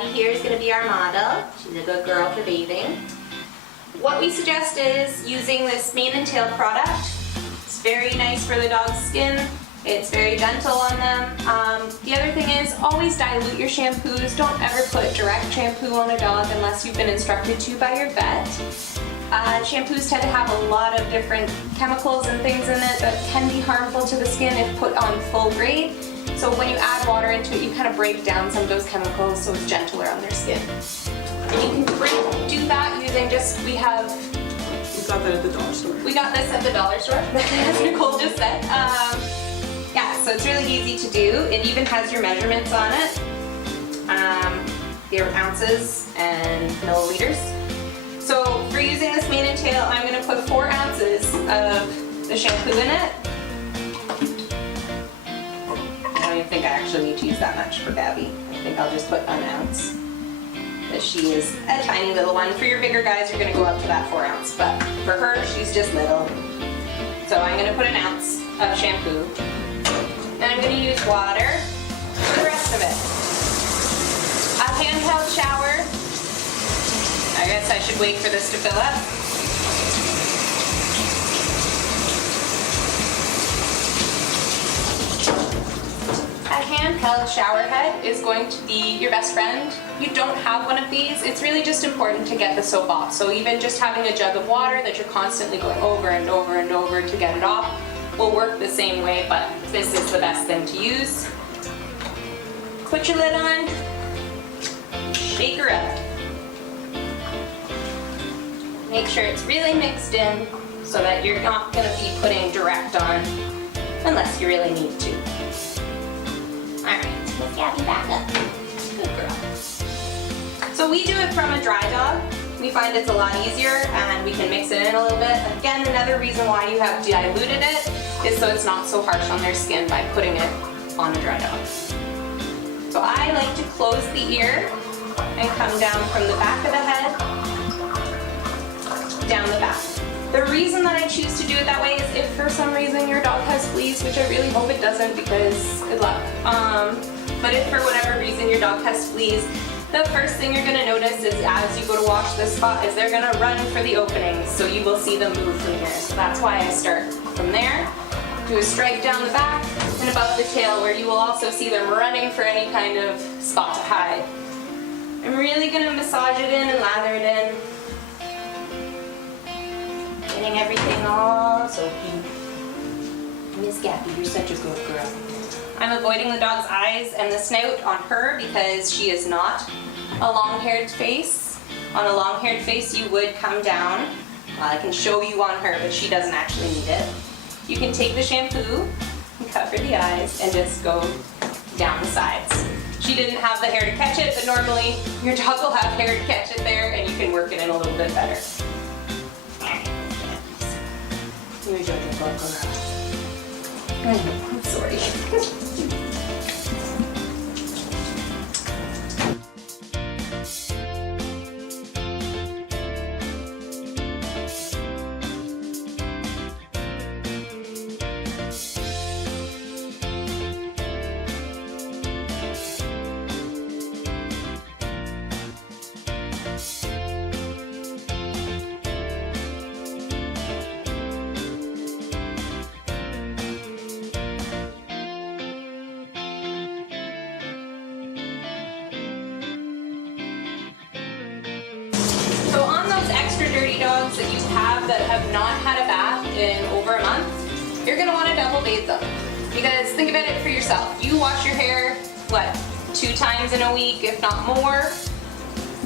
Gabby here is going to be our model. She's a good girl for bathing. What we suggest is using this mane and tail product. It's very nice for the dog's skin. It's very gentle on them. The other thing is always dilute your shampoos. Don't ever put direct shampoo on a dog unless you've been instructed to by your vet. Shampoos tend to have a lot of different chemicals and things in it that can be harmful to the skin if put on full grade. So when you add water into it, you kind of break down some of those chemicals so it's gentler on their skin. And you can do that using we got that at the dollar store. We got this at the dollar store, as Nicole just said. Yeah, so it's really easy to do. It even has your measurements on it, your ounces and milliliters. So for using this mane and tail, I'm going to put 4 ounces of the shampoo in it. I don't even think I actually need to use that much for Gabby. I think I'll just put an ounce. But she is a tiny little one. For your bigger guys, you're going to go up to that 4 ounce. But for her, she's just little. So I'm going to put an ounce of shampoo. And I'm going to use water for the rest of it. A handheld shower. I guess I should wait for this to fill up. A handheld shower head is going to be your best friend. You don't have one of these, it's really just important to get the soap off. So even just having a jug of water that you're constantly going over and over and over to get it off will work the same way, but this is the best thing to use. Put your lid on, shake her up. Make sure it's really mixed in so that you're not going to be putting direct on unless you really need to. Alright, let's Gabby back up. Good girl. So we do it from a dry dog. We find it's a lot easier and we can mix it in a little bit. Again, another reason why you have diluted it is so it's not so harsh on their skin by putting it on a dry dog. So I like to close the ear and come down from the back of the head down the back. The reason that I choose to do it that way is if for some reason your dog has fleas, which I really hope it doesn't because good luck. But if for whatever reason your dog has fleas, the first thing you're going to notice is as you go to wash this spot is they're going to run for the openings, so you will see them move from here. So that's why I start from there, do a stripe down the back and above the tail where you will also see them running for any kind of spot to hide. I'm really going to massage it in and lather it in. Getting everything all soaky. Miss Gabby, you're such a good girl. I'm avoiding the dog's eyes and the snout on her because she is not a long-haired face. On a long-haired face, you would come down. I can show you on her, but she doesn't actually need it. You can take the shampoo and cover the eyes and just go down the sides. She didn't have the hair to catch it, but normally your dog will have hair to catch it there and you can work it in a little bit better. You're such a good girl. I know, I'm sorry. Dirty dogs that you have that have not had a bath in over a month, you're going to want to double bathe them. Because think about it for yourself. You wash your hair, what, 2 times in a week, if not more.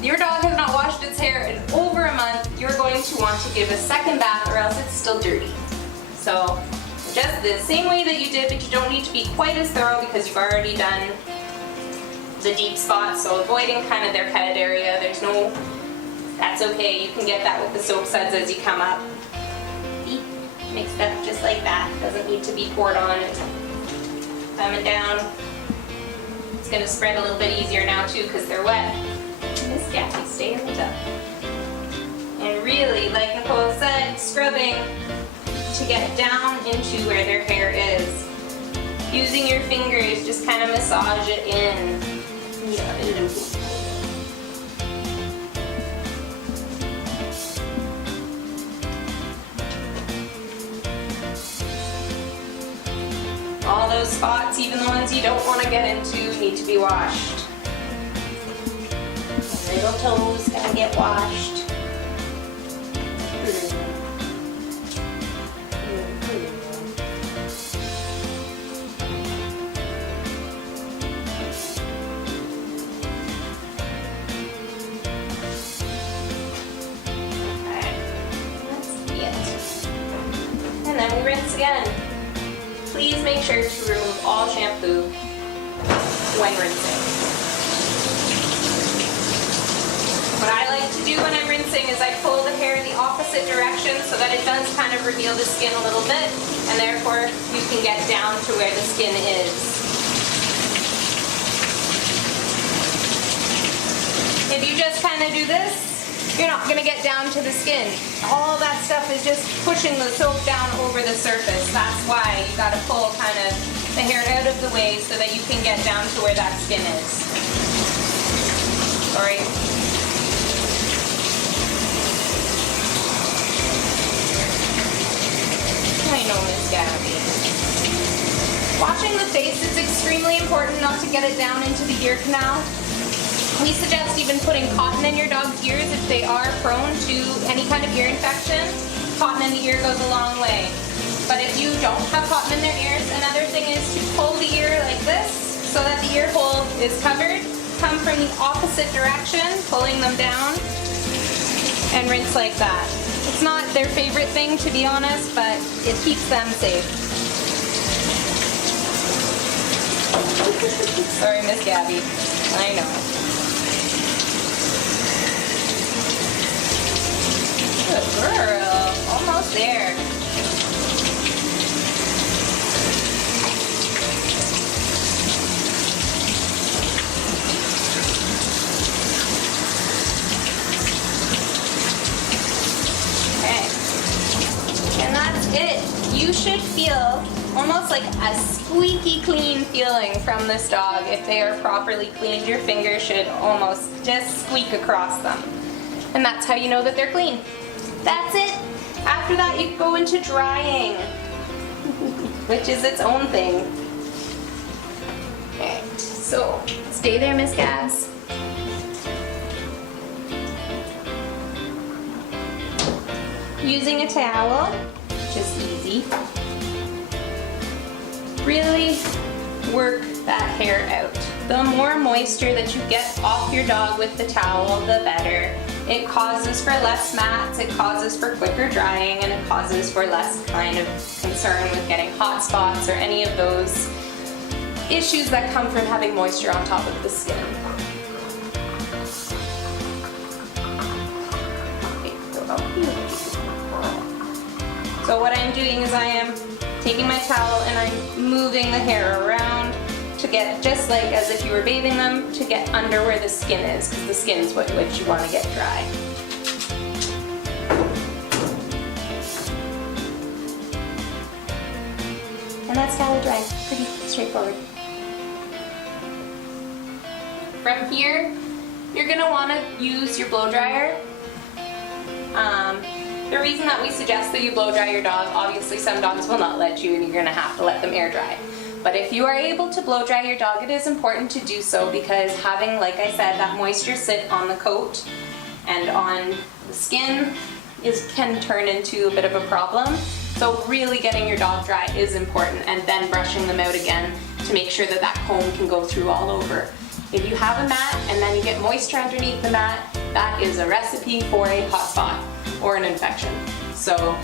Your dog has not washed its hair in over a month. You're going to want to give a second bath or else it's still dirty. So just the same way that you did, but you don't need to be quite as thorough because you've already done the deep spots. So avoiding kind of their head area. That's okay, you can get that with the soap suds as you come up. See? Mixed up just like that. Doesn't need to be poured on. It's coming down. It's going to spread a little bit easier now too because they're wet. Miss Gabby, stay in the tub. And really, like Nicole said, scrubbing to get down into where their hair is. Using your fingers, just kind of massage it in. Yeah, spots, even the ones you don't want to get into, need to be washed. The little toes gotta get washed. And then we rinse again. Please make sure to remove all shampoo when rinsing. What I like to do when I'm rinsing is I pull the hair in the opposite direction so that it does kind of reveal the skin a little bit, and therefore you can get down to where the skin is. If you just kind of do this, you're not going to get down to the skin. All that stuff is just pushing the soap down over the surface. That's why you got to pull kind of the hair out of the way so that you can get down to where that skin is. Sorry. I know, Miss Gabby. Washing the face is extremely important not to get it down into the ear canal. We suggest even putting cotton in your dog's ears if they are prone to any kind of ear infection. Cotton in the ear goes a long way. But if you don't have cotton in their ears, another thing is to pull the ear like this so that the ear hole is covered. Come from the opposite direction, pulling them down, and rinse like that. It's not their favorite thing, to be honest, but it keeps them safe. Sorry, Miss Gabby. I know. Good girl. Almost there. Okay. And that's it. You should feel almost like a squeaky clean feeling from this dog. If they are properly cleaned, your fingers should almost just squeak across them. And that's how you know that they're clean. That's it. After that, you go into drying, which is its own thing. Alright, so stay there, Miss Gabs. Using a towel, just easy. Really work that hair out. The more moisture that you get off your dog with the towel, the better. It causes for less mats, it causes for quicker drying, and it causes for less kind of concern with getting hot spots or any of those issues that come from having moisture on top of the skin. So what I'm doing is I am taking my towel and I'm moving the hair around to get, just like as if you were bathing them, to get under where the skin is, because the skin is what you want to get dry. And that's how we dry. Pretty straightforward. From here, you're going to want to use your blow dryer. The reason that we suggest that you blow dry your dog, obviously some dogs will not let you and you're going to have to let them air dry. But if you are able to blow dry your dog, it is important to do so, because having, like I said, that moisture sit on the coat and on the skin can turn into a bit of a problem. So really getting your dog dry is important, and then brushing them out again to make sure that that comb can go through all over. If you have a mat and then you get moisture underneath the mat, that is a recipe for a hot spot or an infection. So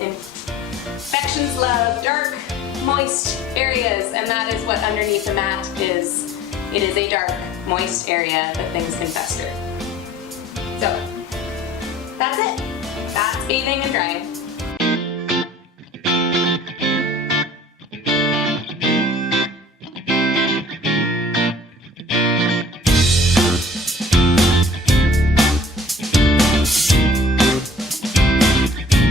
infections love dark, moist areas, and that is what underneath the mat is. It is a dark, moist area that things can fester. So that's it. That's bathing and drying.